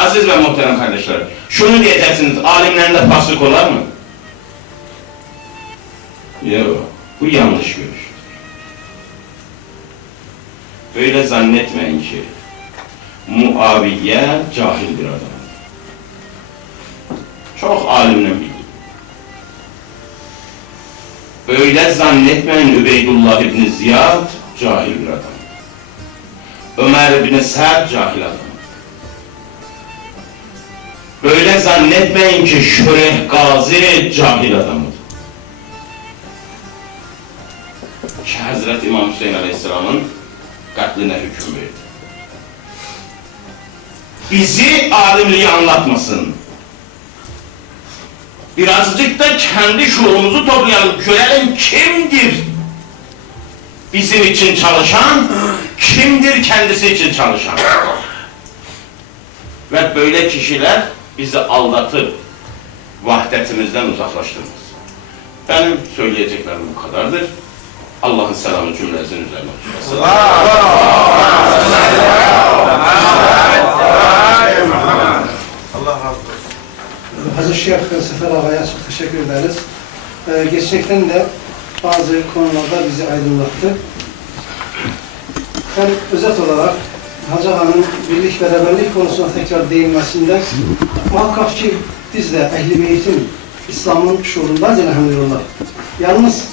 Aziz ve muhterem kardeşlerim, şunu diyeceksiniz, alimlerin de fasık olar mı? Yok, bu yanlış görüş. Böyle zannetmeyin ki Muaviye cahil bir adam. Çok alimle bildi. Öyle zannetmeyin Übeydullah İbni Ziyad cahil bir adam. Ömer İbni Sa'd cahil adam. Böyle zannetmeyin ki Şureh Gazi cahil adamıdır. Ki Hazreti İmam Hüseyin Aleyhisselam'ın katline hüküm verdi. Bizi alimliği anlatmasın. Birazcık da kendi şuurumuzu toplayalım. Görelim kimdir bizim için çalışan, kimdir kendisi için çalışan. Ve böyle kişiler bizi aldatıp vahdetimizden uzaklaştırmaz. Benim söyleyeceklerim bu kadardır. Allah'ın selamı cümlenizin üzerine olsun. Allah razı olsun. Hacı Şeyh Sefer Ağa'ya çok teşekkür ederiz. Ee, gerçekten de bazı konularda bizi aydınlattı. Ben özet olarak Hacı Ağa'nın birlik beraberlik konusuna tekrar değinmesinde muhakkak ki biz de Ehl-i İslam'ın şuurundayız elhamdülillah. Yalnız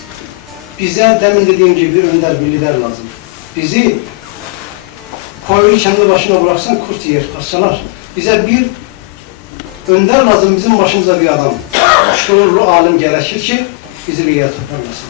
bize demin dediğim gibi bir önder, bir lider lazım. Bizi koyunu kendi başına bıraksan kurt yer, parçalar. Bize bir önder lazım bizim başımıza bir adam. Şuurlu alim gerekir ki bizi bir yere toparlasın.